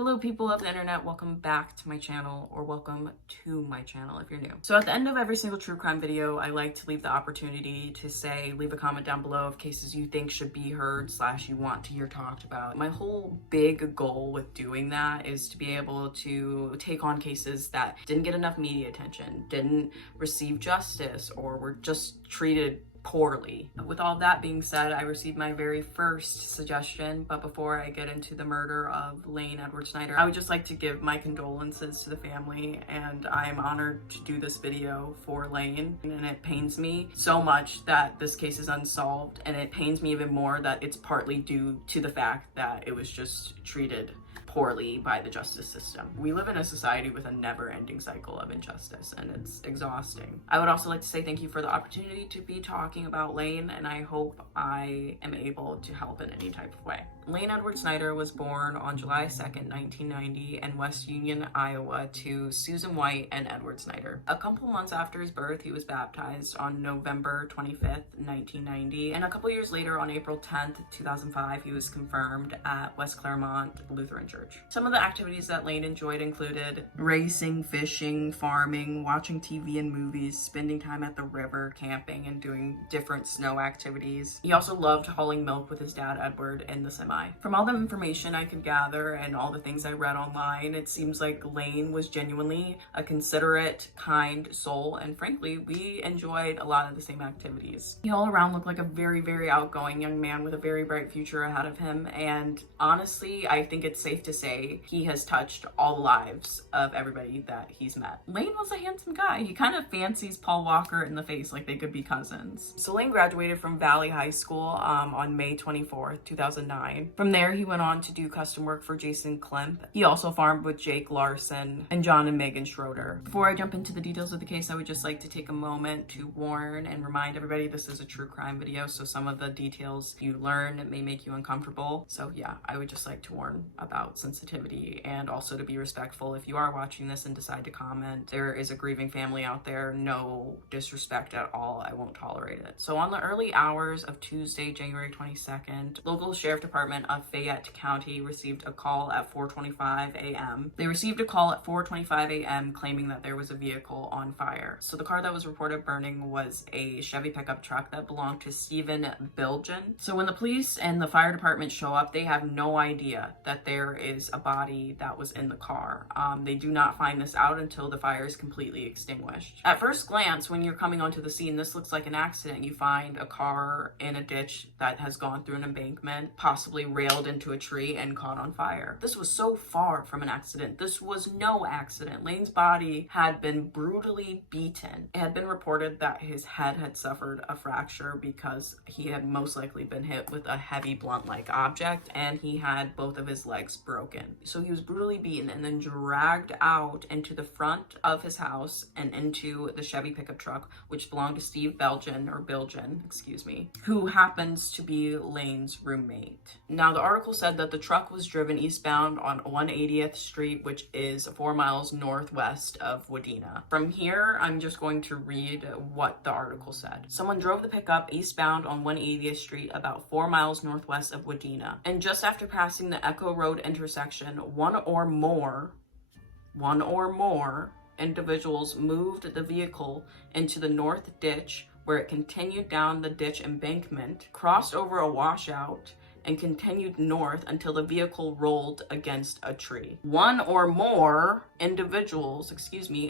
Hello people of the internet, welcome back to my channel, or welcome to my channel if you're new. So at the end of every single true crime video, I like to leave the opportunity to say, leave a comment down below of cases you think should be heard / you want to hear talked about. My whole big goal with doing that is to be able to take on cases that didn't get enough media attention, didn't receive justice, or were just treated poorly. With all that being said, I received my very first suggestion, but before I get into the murder of Layne Edward Schneider, I would just like to give my condolences to the family, and I'm honored to do this video for Layne, and it pains me so much that this case is unsolved, and it pains me even more that it's partly due to the fact that it was just treated poorly by the justice system. We live in a society with a never-ending cycle of injustice, and it's exhausting. I would also like to say thank you for the opportunity to be talking about Layne, and I hope I am able to help in any type of way. Layne Edward Schneider was born on July 2nd, 1990 in West Union, Iowa to Susan White and Edward Schneider. A couple months after his birth, he was baptized on November 25th, 1990, and a couple years later on April 10th, 2005, he was confirmed at West Claremont Lutheran Church. Some of the activities that Layne enjoyed included racing, fishing, farming, watching TV and movies, spending time at the river, camping, and doing different snow activities. He also loved hauling milk with his dad, Edward, in the semi. From all the information I could gather and all the things I read online, it seems like Layne was genuinely a considerate, kind soul, and frankly, we enjoyed a lot of the same activities. He all around looked like a very, very outgoing young man with a very bright future ahead of him, and honestly, I think it's safe to say he has touched all the lives of everybody that he's met. Layne was a handsome guy. He kind of fancies Paul Walker in the face, like they could be cousins. So Layne graduated from Valley High School on May 24th, 2009. From there, he went on to do custom work for Jason Klemp. He also farmed with Jake Larson and John and Megan Schroeder. Before I jump into the details of the case, I would just like to take a moment to warn and remind everybody this is a true crime video, so some of the details you learn may make you uncomfortable. So yeah, I would just like to warn about sensitivity and also to be respectful. If you are watching this and decide to comment, there is a grieving family out there. No disrespect at all. I won't tolerate it. So on the early hours of Tuesday, January 22nd, local sheriff department of Fayette County received a call at 4:25 a.m. They received a call at 4:25 a.m. claiming that there was a vehicle on fire. So the car that was reported burning was a Chevy pickup truck that belonged to Stephen Bilgen. So when the police and the fire department show up, they have no idea that there is a body that was in the car. They do not find this out until the fire is completely extinguished. At first glance, when you're coming onto the scene, this looks like an accident. You find a car in a ditch that has gone through an embankment, possibly railed into a tree and caught on fire. This was so far from an accident. This was no accident. Layne's body had been brutally beaten. It had been reported that his head had suffered a fracture because he had most likely been hit with a heavy blunt-like object, and he had both of his legs broken. So he was brutally beaten and then dragged out into the front of his house and into the Chevy pickup truck, which belonged to Steve Bilgen, excuse me, who happens to be Layne's roommate. Now, the article said that the truck was driven eastbound on 180th Street, which is 4 miles northwest of Wadena. From here, I'm just going to read what the article said. Someone drove the pickup eastbound on 180th Street about 4 miles northwest of Wadena, and just after passing the Echo Road intersection, one or more individuals moved the vehicle into the north ditch, where it continued down the ditch embankment, crossed over a washout, and continued north until the vehicle rolled against a tree. One or more individuals,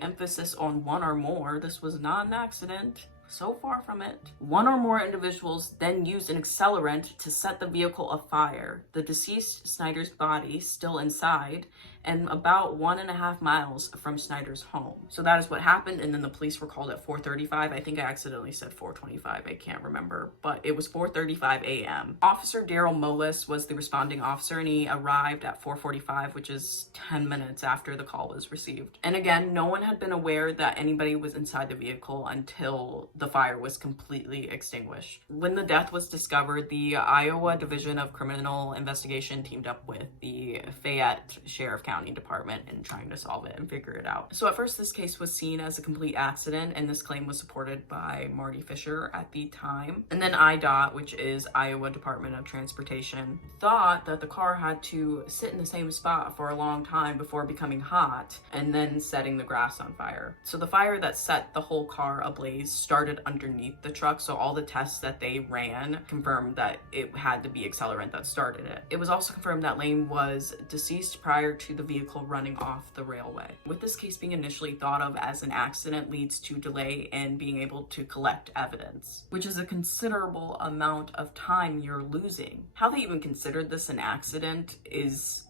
emphasis on one or more, this was not an accident. So far from it. One or more individuals then used an accelerant to set the vehicle afire. The deceased Schneider's body still inside and about 1.5 miles from Schneider's home. So that is what happened, and then the police were called at 4:35. I think I accidentally said 4:25. I can't remember, but it was 4:35 a.m. Officer Daryl Molis was the responding officer, and he arrived at 4:45, which is 10 minutes after the call was received. And again, no one had been aware that anybody was inside the vehicle until the fire was completely extinguished. When the death was discovered, the Iowa Division of Criminal Investigation teamed up with the Fayette Sheriff County County Department and trying to solve it and figure it out. So at first, this case was seen as a complete accident, and this claim was supported by Marty Fisher at the time. And then IDOT, which is Iowa Department of Transportation, thought that the car had to sit in the same spot for a long time before becoming hot and then setting the grass on fire. So the fire that set the whole car ablaze started underneath the truck, so all the tests that they ran confirmed that it had to be accelerant that started it. It was also confirmed that Layne was deceased prior to the vehicle running off the railway. With this case being initially thought of as an accident leads to delay in being able to collect evidence, which is a considerable amount of time you're losing. How they even considered this an accident is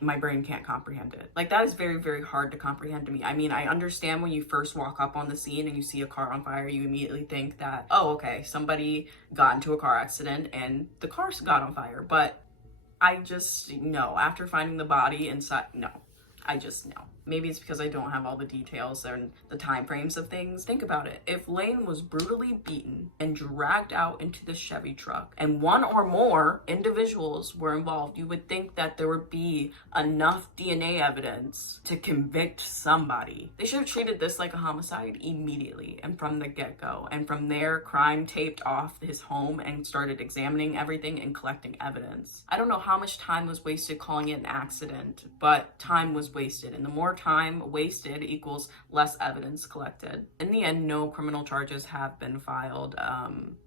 my brain can't comprehend it. Like, that is very, very hard to comprehend to me. I mean, I understand when you first walk up on the scene and you see a car on fire, you immediately think that, oh, okay, somebody got into a car accident and the car got on fire. But I just, no, after finding the body inside, no, I just know. Maybe it's because I don't have all the details and the time frames of things. Think about it. If Layne was brutally beaten and dragged out into the Chevy truck and one or more individuals were involved, you would think that there would be enough DNA evidence to convict somebody. They should have treated this like a homicide immediately and from the get-go. And from there, crime taped off his home and started examining everything and collecting evidence. I don't know how much time was wasted calling it an accident, but time was wasted. And the more time wasted equals less evidence collected. In the end, no criminal charges have been filed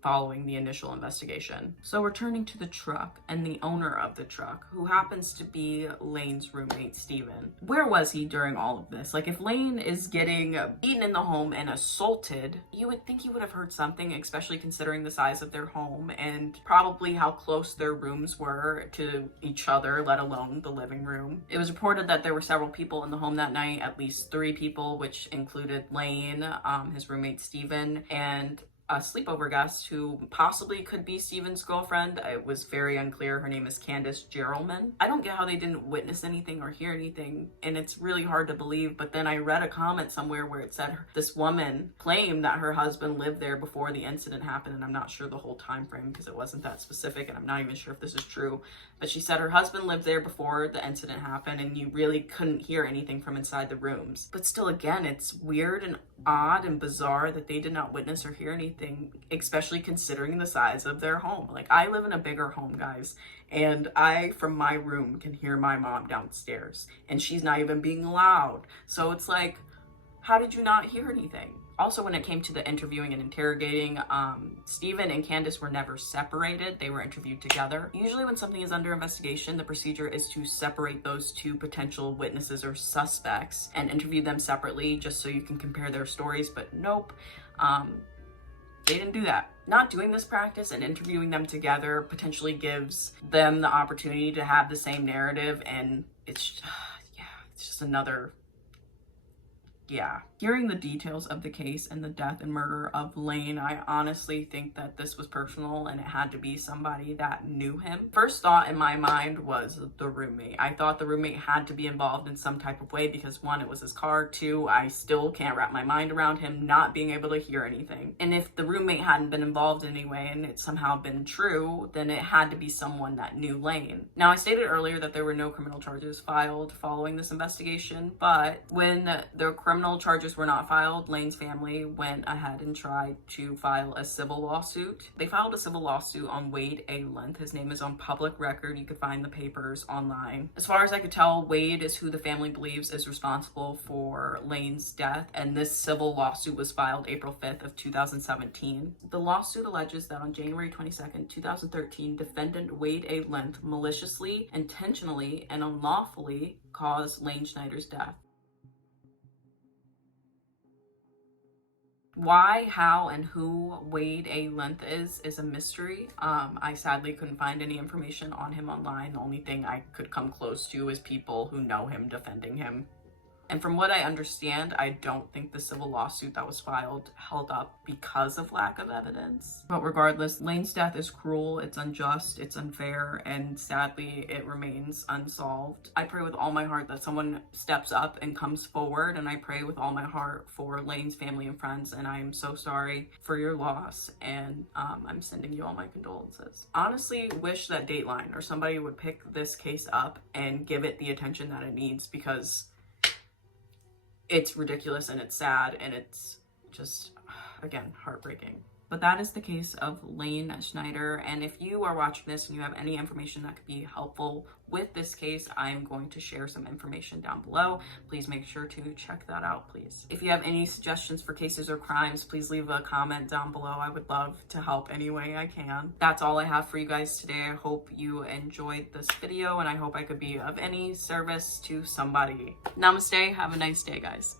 following the initial investigation. So returning to the truck and the owner of the truck, who happens to be Layne's roommate, Steven. Where was he during all of this? Like, if Layne is getting beaten in the home and assaulted, you would think he would have heard something, especially considering the size of their home and probably how close their rooms were to each other, let alone the living room. It was reported that there were several people in the home that night, at least 3 people, which included Layne, his roommate Steven, and a sleepover guest who possibly could be Steven's girlfriend. It was very unclear. Her name is Candace Geraldman. I don't get how they didn't witness anything or hear anything, and it's really hard to believe. But then I read a comment somewhere where it said this woman claimed that her husband lived there before the incident happened, and I'm not sure the whole time frame because it wasn't that specific, and I'm not even sure if this is true. But she said her husband lived there before the incident happened, and you really couldn't hear anything from inside the rooms. But still, again, it's weird and odd and bizarre that they did not witness or hear anything, especially considering the size of their home. Like, I live in a bigger home, guys, and I, from my room, can hear my mom downstairs, and she's not even being loud. So it's like, how did you not hear anything? Also, when it came to the interviewing and interrogating, Steven and Candace were never separated. They were interviewed together. Usually when something is under investigation, the procedure is to separate those 2 potential witnesses or suspects and interview them separately just so you can compare their stories, but nope. They didn't do that. Not doing this practice and interviewing them together potentially gives them the opportunity to have the same narrative, and it's, yeah, it's just another... Yeah. Hearing the details of the case and the death and murder of Layne, I honestly think that this was personal and it had to be somebody that knew him. First thought in my mind was the roommate. I thought the roommate had to be involved in some type of way because 1, it was his car. 2, I still can't wrap my mind around him not being able to hear anything. And if the roommate hadn't been involved in any way and it's somehow been true, then it had to be someone that knew Layne. Now, I stated earlier that there were no criminal charges filed following this investigation, but when the criminal charges were not filed, Layne's family went ahead and tried to file a civil lawsuit. They filed a civil lawsuit on Wade A. Length. His name is on public record. You could find the papers online. As far as I could tell, Wade is who the family believes is responsible for Layne's death, and this civil lawsuit was filed April 5th of 2017. The lawsuit alleges that on January 22nd, 2013, defendant Wade A. Length maliciously, intentionally, and unlawfully caused Layne Schneider's death. Why, how, and who Wade A. Length is a mystery. I sadly couldn't find any information on him online. The only thing I could come close to is people who know him defending him. And from what I understand, I don't think the civil lawsuit that was filed held up because of lack of evidence. But regardless, Layne's death is cruel, it's unjust, it's unfair, and sadly, it remains unsolved. I pray with all my heart that someone steps up and comes forward, and I pray with all my heart for Layne's family and friends, and I am so sorry for your loss, and I'm sending you all my condolences. Honestly, wish that Dateline or somebody would pick this case up and give it the attention that it needs, because it's ridiculous and it's sad and it's just, again, heartbreaking. But that is the case of Layne Schneider. And if you are watching this and you have any information that could be helpful with this case, I'm going to share some information down below. Please make sure to check that out, please. If you have any suggestions for cases or crimes, please leave a comment down below. I would love to help any way I can. That's all I have for you guys today. I hope you enjoyed this video and I hope I could be of any service to somebody. Namaste. Have a nice day, guys.